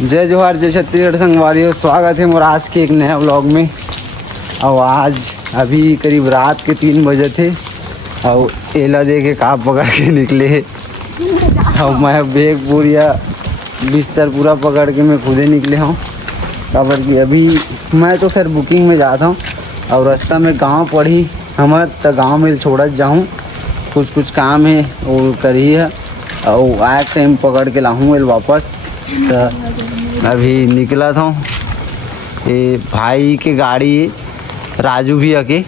जय जोहार, जय छत्तीसगढ़ संगवारियों, स्वागत है मोर आज के एक नया व्लॉग में। और आज अभी करीब रात के 3 बजे थे और एला दे के काप पकड़ के निकले है। और मैं बैग पूरा बिस्तर पूरा पकड़ के मैं खुदे निकले हूँ। खबर की अभी मैं तो खैर बुकिंग में जाता हूँ और रास्ता में गांव पड़ी हमार तो गांव में छोड़ जाऊँ, कुछ काम है वो करी है और आया टाइम पकड़ के लाऊँ वापस। तो अभी निकला था ये भाई के गाड़ी राजू भी आके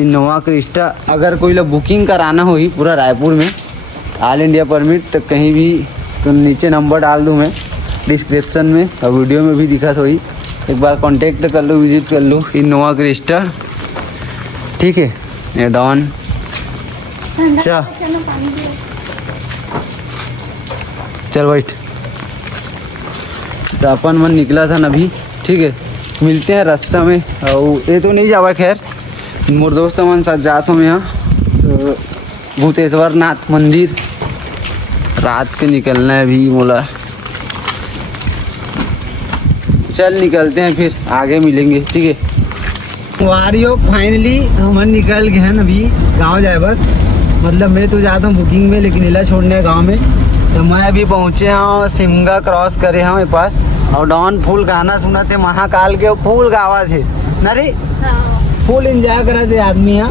इनोवा क्रिस्टा। अगर कोई लोग बुकिंग कराना हो ही पूरा रायपुर में ऑल इंडिया परमिट तो कहीं भी तो नीचे नंबर डाल दूँ मैं डिस्क्रिप्शन में और वीडियो में भी दिखा थोड़ी, एक बार कांटेक्ट कर लो, विजिट कर लो इनोवा क्रिस्टा। ठीक है ये डॉन चल बैठ। तो अपन मन निकला था ना अभी। ठीक है मिलते हैं रास्ता में। और ये तो नहीं जावा खैर मोर दोस्त मन साथ जात हूँ मैं यहाँ तो भूतेश्वर नाथ मंदिर रात के निकलना है अभी मोला। चल निकलते हैं फिर आगे मिलेंगे। ठीक है वारियो फाइनली हम निकल गए हैं अभी गांव जाए बर। मतलब मैं तो जाता हूँ बुकिंग में लेकिन इला छोड़ने गांव में। तो मैं अभी पहुँचे हाँ सिमगा क्रॉस करे हाँ मेरे पास और डॉन फुल गाना सुना थे महाकाल के फुल गावा थे ना रे, फुल एंजॉय करा थे आदमी यहाँ।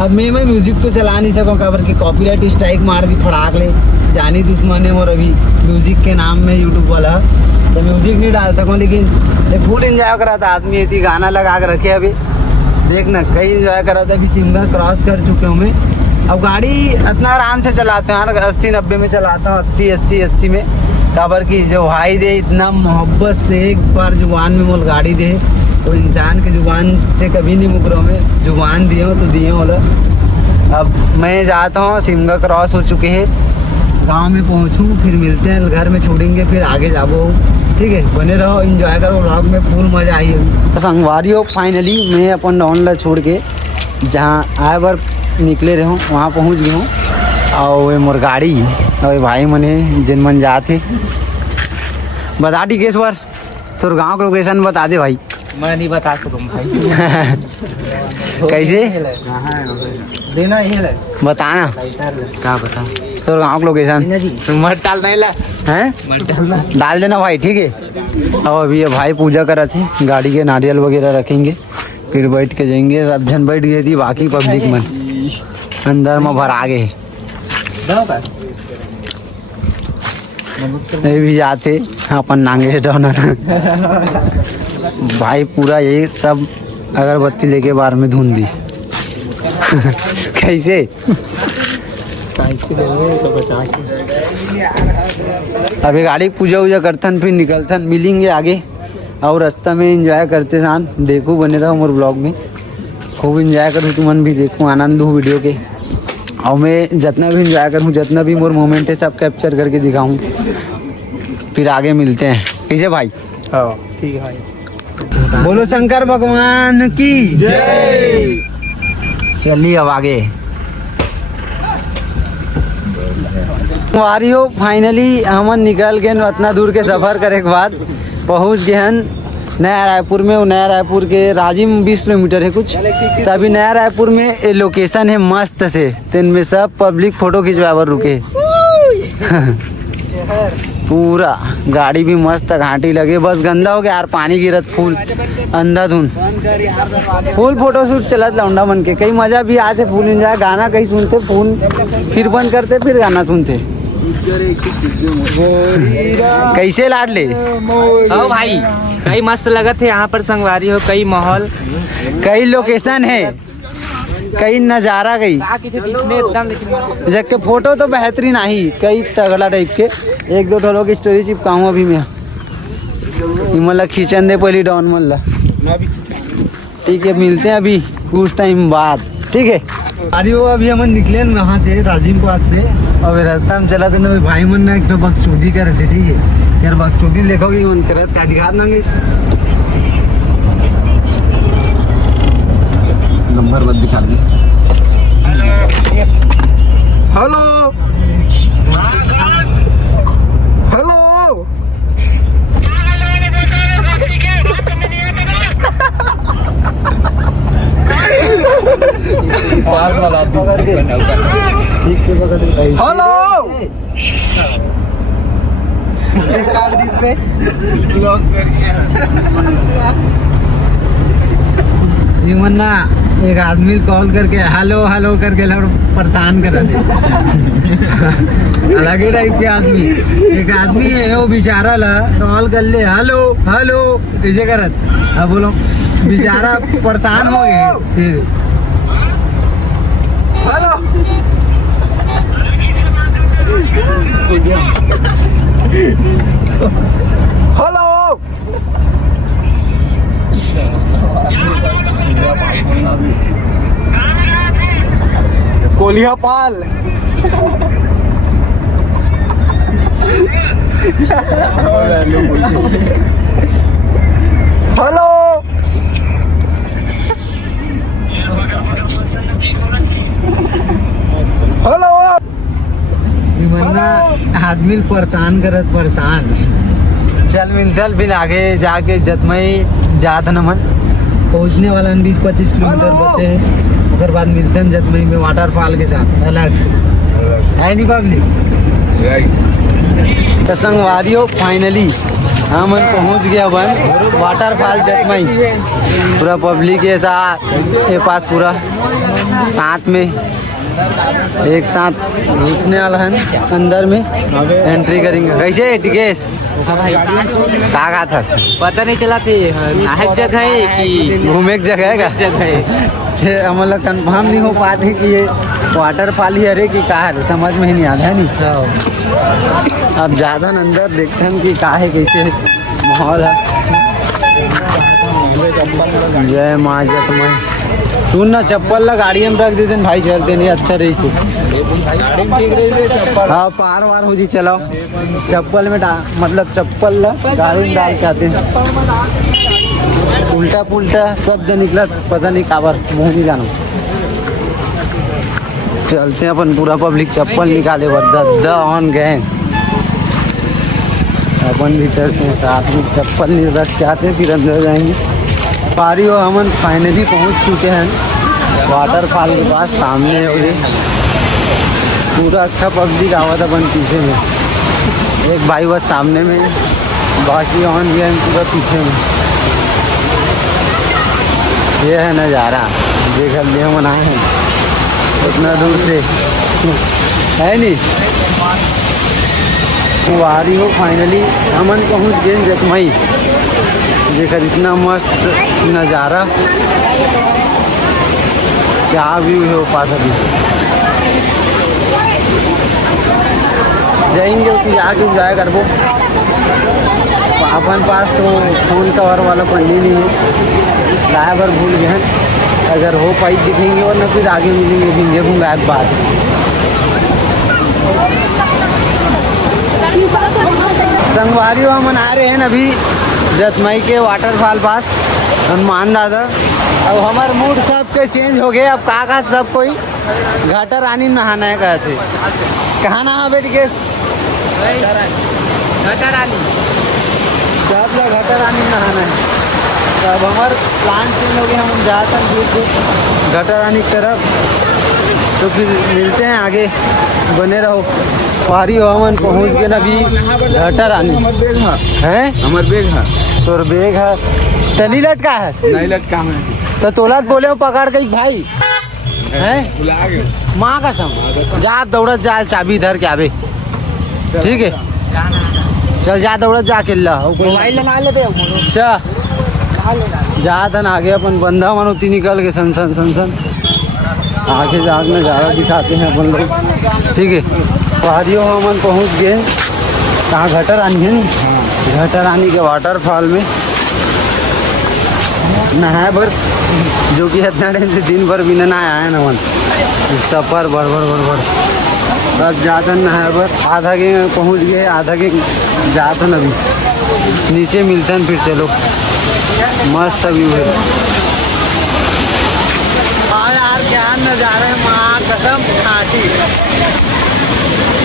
अब मैं म्यूजिक तो चला नहीं सकूँ खबर की कॉपीराइट स्ट्राइक मार दी फड़ाक ले जानी दुश्मन है और अभी म्यूजिक के नाम में यूट्यूब वाला तो म्यूजिक नहीं डाल सकूँ लेकिन फुल एंजॉय करा था आदमी। इतनी गाना लगा के रखे अभी देखना कहीं एंजॉय करा था। अभी सिमगा क्रॉस कर चुके हूँ मैं। अब गाड़ी इतना आराम से चलाते हैं यार 80-90 में चलाता हूँ 80 में। खबर की जो भाई दे इतना मोहब्बत से एक बार जुबान में मोल गाड़ी दे तो इंसान के जुबान से कभी नहीं मुकरो में जुबान दिए हो तो दिए बोला। अब मैं जाता हूँ सिमगा क्रॉस हो चुके हैं गांव में पहुँचूँ फिर मिलते हैं घर में छोड़ेंगे फिर आगे जाबो। ठीक है बने रहो एंजॉय करो व्लॉग में फुल मज़ा आई अभी। संगवारियों फाइनली मैं अपन डॉन छोड़ के जहाँ आए बार निकले रहे हूँ वहाँ पहुँच गए हूँ। और मोर गाड़ी और भाई मने जिन मन जाते बता टिकेश्वर तोर गांव का लोकेशन बता दे भाई। मैं नहीं बता सकूँ भाई कैसे देना ही है बताना क्या बता तोर गांव का लोकेशन मत डाल नहीं ला हैं मत डालना डाल देना भाई। ठीक है और अभी ये भाई पूजा करा थे गाड़ी के नारियल वगैरह रखेंगे फिर बैठ के जाएंगे। सब जन बैठ गई थी बाकी पब्लिक में अंदर में भर आ गए भी जाते अपन नांगे डॉन भाई पूरा यही सब अगरबत्ती लेके बार में धुन दी कैसे अभी गाड़ी पूजा वूजा करतन फिर निकलतन मिलेंगे आगे और रास्ता में एंजॉय करते सान। देखो बने रहो मोर ब्लॉग में खूब एंजॉय करूँ तुमन भी देखूँ आनंद हूँ वीडियो के और मैं जितना भी एंजॉय करूँ जितना भी मोर मोमेंट है सब कैप्चर करके दिखाऊँ। फिर आगे मिलते हैं कैसे भाई। हाँ ठीक है भाई। बोलो शंकर भगवान की जय। चलिए अब आगे वारियो फाइनली हम निकल गए इतना दूर के सफ़र करे के बाद पहुँच गए हैं नया रायपुर में। वो नया रायपुर के राजिम 20 किलोमीटर है कुछ। तो अभी नया रायपुर में ये लोकेशन है मस्त से तीन में सब पब्लिक फ़ोटो खिंचवावर रुके पूरा गाड़ी भी मस्त घाटी लगे बस गंदा हो गया यार पानी गिरत फूल अंधाधुन फुल फोटो शूट चलत लौंडा मन के कई मज़ा भी आते फुल एंजॉय गाना कहीं सुनते फोन फिर बंद करते फिर गाना सुनते। कैसे लाडले ओ भाई कई मस्त लगत है यहाँ पर संगवारी हो कई माहौल कई लोकेशन है कई नज़ारा गई जब के फोटो तो बेहतरीन आई कई तगड़ा टाइप के एक दो लोग की स्टोरी चिपकाऊँ अभी मैं मतलब खींचन दे पहली डाउन मल्ला। ठीक है मिलते हैं अभी कुछ टाइम बाद। ठीक है अरे वो अभी हम निकले वहाँ से राजिम पास से और रास्ता में चला था भाई मन ने एक तो बकचोदी कर रहे थे। ठीक है यार बकचोदी देखोगे मन कर क्या दिखा देंगे नंबर मत दिखा दी। हेलो हेलो ठीक से पकड़। हेलो मन्ना एक आदमी कॉल करके हेलो हेलो करके परेशान करा दे। अलग ही टाइप के आदमी। एक आदमी है वो बेचारा ला कॉल कर ले हेलो हेलो ऐसे करत। अब बोलो बेचारा परेशान हो गए। हेलो हेलो कोलिया पाल हेलो हेलो मन्ना आदमी परेशान करत परेशान। चल मिलचल फिर आगे जाके जतमई जात न मन पहुंचने वाला 20-25 किलोमीटर बचे हैं। उसके बाद मिलते हैं जतमई में वाटरफॉल के साथ अलग से है नहीं पब्लिक। तो संगवारियों फाइनली हम पहुंच गया बन वाटरफॉल जतमई। पूरा पब्लिक के साथ के पास पूरा साथ में एक साथ घुसने वाला है अंदर में एंट्री करेंगे। कैसे टिकेश कहाँ था पता नहीं चला थे नाहक जगह है कि घूमे की जगह है का जगह हम लोग कंफर्म नहीं हो पाते कि ये वाटरफॉल ही अरे कि कहाँ है समझ में ही नहीं आता है नहीं। अब ज़्यादा अंदर देखते हैं कि कहाँ है कैसे माहौल है। जय माँ जतमई। सुन ना चप्पल ला गाड़ी में रख देते भाई चलते नहीं अच्छा रही से। हाँ पार वार हो जी चलाओ चप्पल में मतलब चप्पल ला गाड़ी में डाल के आते हैं। उल्टा पुल्टा शब्द निकला पता नहीं काबर मुँह नहीं जाना। चलते हैं अपन पूरा पब्लिक चप्पल निकाले द ऑन गए अपन भी चलते हैं साथ में चप्पल नहीं रख के आते हैं फिर अंदर जाएंगे। पारी हो हमन फाइनली पहुंच चुके हैं वाटरफॉल के पास सामने हो गए। पूरा अच्छा पब्लिक आवा था अपन पीछे में एक भाई बस सामने में बाकी ऑन गए पूरा पीछे में। ये है नज़ारा देख लिए मनाए हैं उतना दूर से है नहीं। वारी हो फाइनली हमन पहुंच गए जतमई। देखा इतना मस्त नज़ारा क्या व्यू है वो पास। अभी जाएंगे कि आगे जाए कर वो अपन पास तो फोन कवर वाला पन्नी नहीं है ड्राइवर भूल गए हैं। अगर हो पाई दिखेंगे वरना फिर आगे मिलेंगे भिंगे भूंगा एक बात। संगवारी हम आ रहे हैं अभी जतमई के वाटरफॉल पास हनुमान दादा। अब हमार मूड सब के चेंज हो गए। अब कहा सब कोई घाटा रानी नहाना है कहते कहाँ नहा बैठ के घाटा रानी सब लोग घाटा रानी नहाना है। तो अब हमारे प्लान चेंज हो गए हम जाते हैं दूर से घाटा रानी की तरफ। तो फिर मिलते हैं आगे बने रहो। पारी हो हमन पहुँच गए ना अभी घाटा रानी है। हमार बेग है तोर बेग है तनी लटका है नहीं लटका है तो तोला बोले हो पकड़ के भाई है बुला गए माँ का सम जा दौड़त जा चाबी इधर के आवे ठीक है। चल जा दौड़त जा के मोबाइल लगा लेते चल जा तन आगे अपन बंधा मनोती निकल के सन सन सन सन आगे जाग नज़ारा दिखाते हैं अपन लोग ठीक है। पहाड़ियों हमन पहुँच गए कहाँ घाटा रानी है नी घाटा रानी के वाटरफॉल में नहाए भर जो कि इतना टाइम से दिन भर बिना नहाया है ना मन सफ़र भर बस जातन नहाए भर आधा के पहुँच गए आधा के जातन अभी नीचे मिलतन फिर चलो मस्त व्यू है। यार क्या नज़ारा है माँ कसम खाटी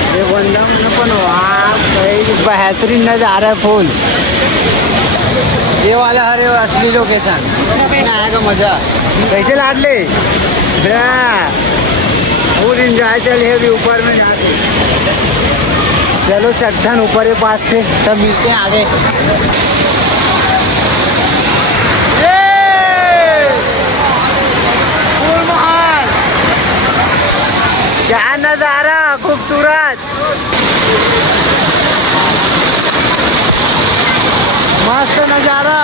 ये बंदम अपन वाह बेहतरीन नज़ारा है फुल। ये वाला हरे असली लोकेशन आएगा मज़ा कैसे लाड ले फुल इंजॉय चले अभी ऊपर में जाके। चलो चट्टान ऊपर के पास से तब मिलते हैं आगे। क्या नजारा खूबसूरत, मस्त नजारा।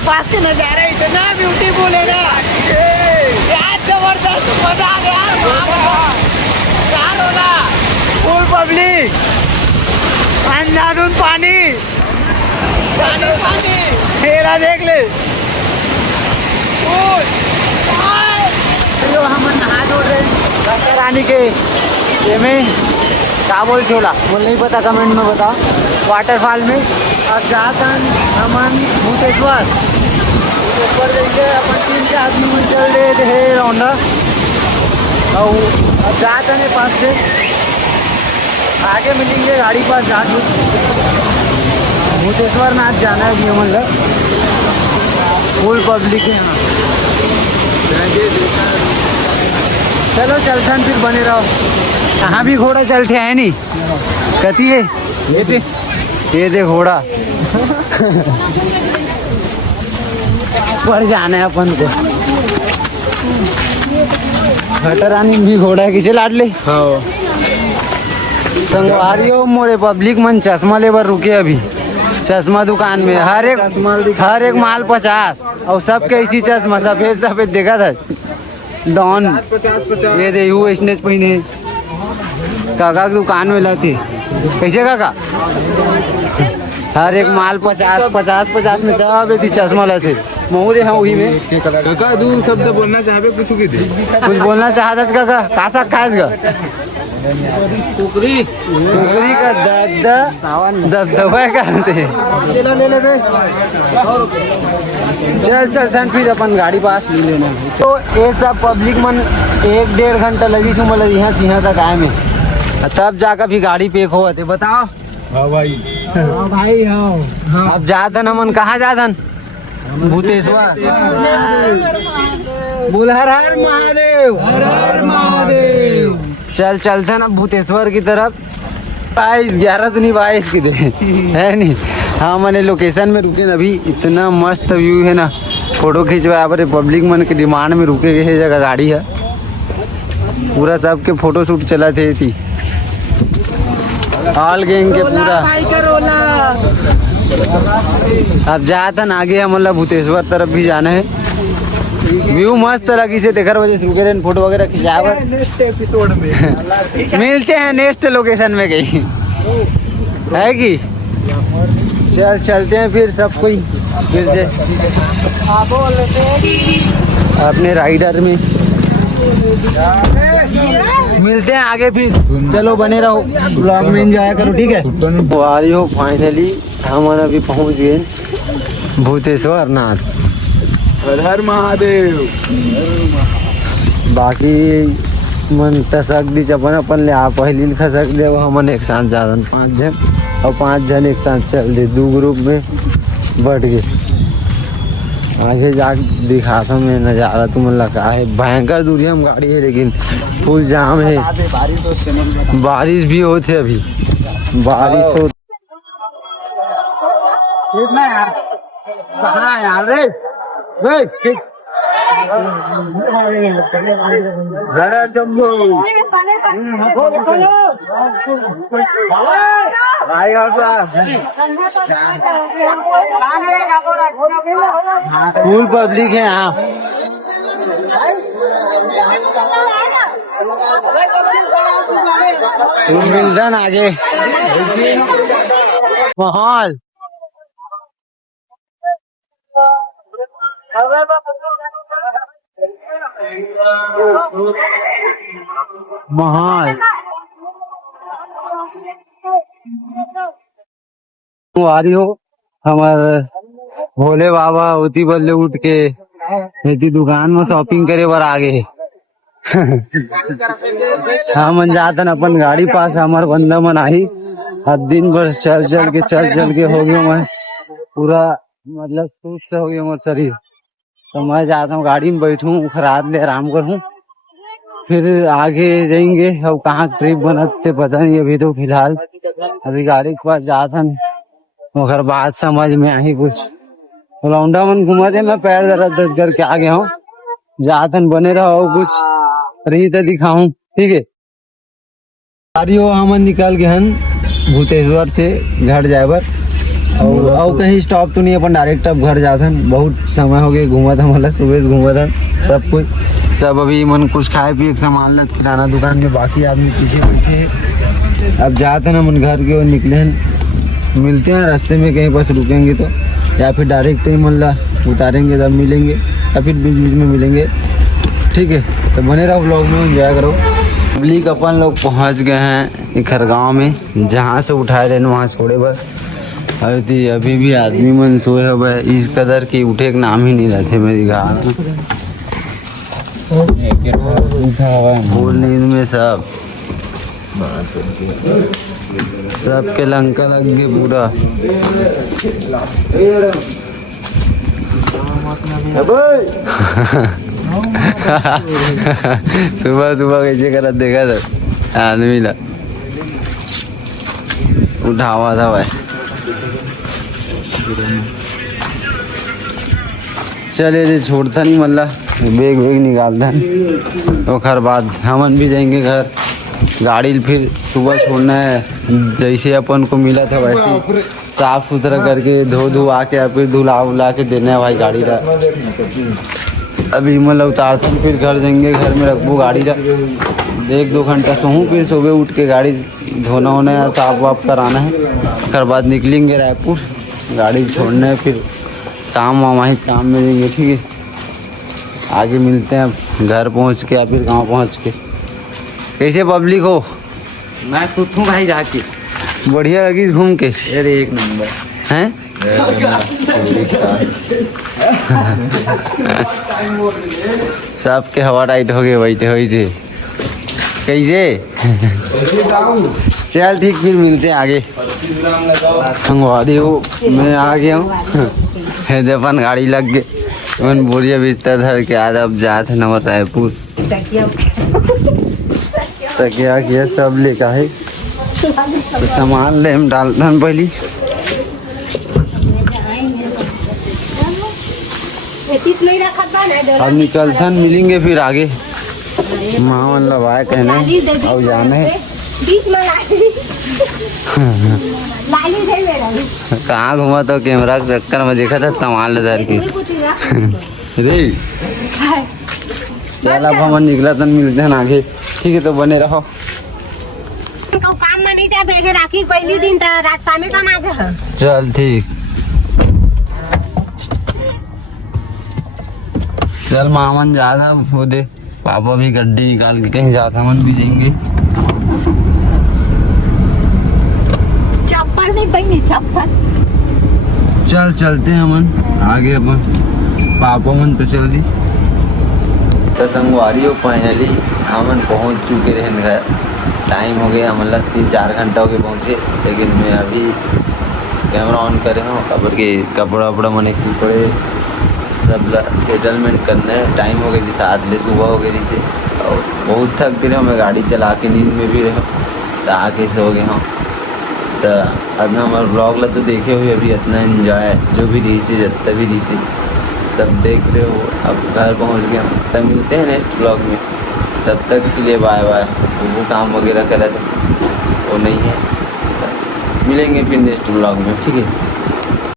पास के नजारा इतना ब्यूटीफुल है ना यार, जबरदस्त मजा आ गया यार। होला फुल पब्लिक, अंधाधुन पानी पानी पानी, ठेला देख ले। जो हम नहा धो रहे गंगा रानी के ये में क्या बोल छोड़ा मुझे नहीं पता, कमेंट में बताओ। वाटरफॉल में अब जाता हमन भूतेश्वर ऊपर देखे अपन 3 आदमी में चल रहे थे रौंडा, और अब जाता है पास से आगे मिलेंगे गाड़ी पास जाके भूतेश्वर नाथ जाना है भी मतलब फुल पब्लिक है यहाँ। चलो चलते हैं फिर, बने रहो। कहाँ भी घोड़ा चलते हैं नहीं कती है ये दे घोड़ा पर जाना है अपन को। खटरानी भी घोड़ा है किसे लाड ले संगवारी हो मोरे पब्लिक मन चश्मा ले बर रुके अभी चश्मा दुकान में। हर एक माल 50 और सब कैसी चश्मा सफेद सफेद देखा था डॉन। ये दे यू स्नेच पहिने काका की दुकान में लाते कैसे काका, हर एक माल 50 में सब यदि चश्मा लाते मोहरे हैं वही में। काका दू शब्द बोलना चाहे कुछ कुछ बोलना चाहता काका कासा खास गा कुकरी का दबदबा करते चल फिर अपन गाड़ी पास ले लेना। तो ये सब पब्लिक मन 1-1.5 घंटा लगी सु मतलब यहाँ से यहाँ तक आए में, तब जाकर भी गाड़ी पे हो आते। बताओ हाँ भाई हाँ। अब जातन हमन कहाँ जातन भूतेश्वर। बोल हर हर महादेव, हर हर महादेव। चलते ना भूतेश्वर की तरफ। 22-11 तो नहीं 22 की दे है नहीं। हाँ मैंने लोकेशन में रुके अभी, इतना मस्त व्यू है ना, फोटो खिंचवाया पर पब्लिक मन के डिमांड में रुके गए जगह गाड़ी है पूरा सबके फोटो शूट चला थे थी ऑल गैंग के पूरा। अब जाता ना आगे मतलब भूतेश्वर तरफ भी जाना है। व्यू मस्त लगी से देखकर वजह से रुके रहे फोटो वगैरह खिंचावा। नेक्स्ट एपिसोड में मिलते हैं नेक्स्ट लोकेशन में कहीं है कि चलते हैं फिर सब कोई फिर से अपने राइडर में मिलते हैं आगे फिर, चलो बने रहो ब्लॉग में, एंजॉय करो, ठीक है। आ रही हो फाइनली हम अभी पहुंच गए भूतेश्वर नाथ। हर हर महादेव। बाकी मन तसक दी चपन अपन ले आ पहली खसक दे हमन एक साथ जा 5 जन और 5 जन एक साथ चल दे, 2 ग्रुप में बढ़ गए। आगे जा दिखाता हूँ मैं नज़ारा, तुम लगा है भयंकर दूरी हम गाड़ी है लेकिन फुल जाम है, बारिश भी होते अभी, बारिश हो। कहाँ यार रे फुल पब्लिक है यहाँ। मिल्टन आगे माहौल माहौल आ रही हो हमारे भोले बाबा होती बल्ले उठ के खेती दुकान में शॉपिंग करे बर आगे हम जातन अपन गाड़ी पास हमार बंदा मन आई, अब दिन भर चल चल के हो गया मैं पूरा मतलब सुस्त हो गया मेरा शरीर। तो मैं जाता हूँ गाड़ी में बैठूं, रात ले आराम करूँ, फिर आगे जाएंगे। अब कहाँ ट्रिप बनाते पता नहीं, अभी तो फिलहाल अभी गाड़ी के पास जाता मगर बात समझ में आई कुछ लौंडा मन घुमा दे, मैं पैर दर्द करके आ गया हूँ। जातन बने रहो, कुछ रही तो दिखाऊं, ठीक है। गाड़ियों हम निकल गए हन भूतेश्वर से घर जाए बर, और कहीं स्टॉप तो नहीं, अपन डायरेक्ट अब घर जाथन। बहुत समय हो गया घूमा था, मतलब सुबह से घूमा था सब कुछ, सब अभी मन कुछ खाए पिए सामान ला किराना दुकान में, बाकी आदमी पीछे बैठे हैं। अब जाते ना मन घर की ओर निकले हैं, मिलते हैं रास्ते में कहीं बस रुकेंगे तो, या फिर डायरेक्ट ही मतलब उतारेंगे तब मिलेंगे, या फिर बीच बीच में मिलेंगे, ठीक है। तो बने रहो ब्लॉग में, एंजॉय करो। पब्लिक अपन लोग पहुंच गए हैं खरगांव में, जहाँ से उठाए रहे वहाँ छोड़े बस। अभी भी आदमी मन सोए हुए इस कदर की उठे के नाम ही नहीं रहते मेरी गाँव भूल नींद में सबके लंका लग गए पूरा। सुबह सुबह कैसे कर देखा था आदमी ला उठावा था भाई। चले रे छोड़ता नहीं मल्ला, बेग निकालता तो खैर बाद हमन भी जाएंगे घर। गाड़ी फिर सुबह छोड़ना है, जैसे अपन को मिला था वैसे साफ सुथरा करके धो आके फिर धुला के देना है भाई गाड़ी का। अभी मतलब उतारता हूँ, फिर घर जाएंगे, घर में रखबो गाड़ी का 1-2 घंटा सोऊं, फिर सुबह उठ के गाड़ी धोना होना है, साफ वाफ कराना है। फिर बाद निकलेंगे रायपुर, गाड़ी छोड़ना है, फिर काम वहीं काम में देंगे, ठीक है। आगे मिलते हैं घर पहुंच के या फिर गांव पहुंच के। कैसे पब्लिक हो? मैं सुतूं भाई जाके, बढ़िया लगी घूम के? अरे एक नंबर हैं सबके हवा टाइट हो गए बैठे हुई थे। कैसे चल ठीक, फिर मिलते हैं आगे। संगवारी हो मैं आ गया हूँ अपन गाड़ी लग गए, उन बोरिया बिस्तर धर के आज अब जाते नवर रायपुर। तकिया किया सब लेकर है, तो सामान ले हम डालते पहली। अब निकलते मिलेंगे फिर आगे। माँ मतलब आए कहने अब जाने कहाँ घुमा तो कैमरा के चक्कर में देखा था सामान ले धर के रे। चल अब हम निकला तो मिलते हैं आगे, ठीक है। तो बने रहो। काम में नहीं जाए राखी पहली दिन रात शामे काम आ जा। चल ठीक, चल मामन ज्यादा हो दे पापा भी गड्ढे निकाल के कहीं जाता मन भी जाएंगे। चप्पल नहीं पहनी, चप्पल। चल चलते हैं मन आगे अपन पापा मन तो चल दी। तो संगवारी हो फाइनली हमन पहुंच चुके रहे घर। टाइम हो गया मतलब 3-4 घंटा हो गए पहुंचे, लेकिन मैं अभी कैमरा ऑन करे हूँ खबर के कपड़ा वपड़ा मन ऐसे पड़े सब सेटलमेंट करना है। टाइम हो गई थी 7 बजे सुबह हो गई से, और बहुत थक गए मैं गाड़ी चला के, नींद में भी रहो तो आके सो गए हूँ। तो अपना हमारे ब्लॉग ला तो देखे हुए अभी इतना एंजॉय जो भी रही से जितना भी रही से सब देख रहे हो। अब घर पहुँच गए हम, तब मिलते हैं नेक्स्ट ब्लॉग में। तब तक के लिए बाय बाय। वो काम वगैरह करा था वो नहीं है, मिलेंगे फिर नेक्स्ट ब्लॉग में, ठीक है।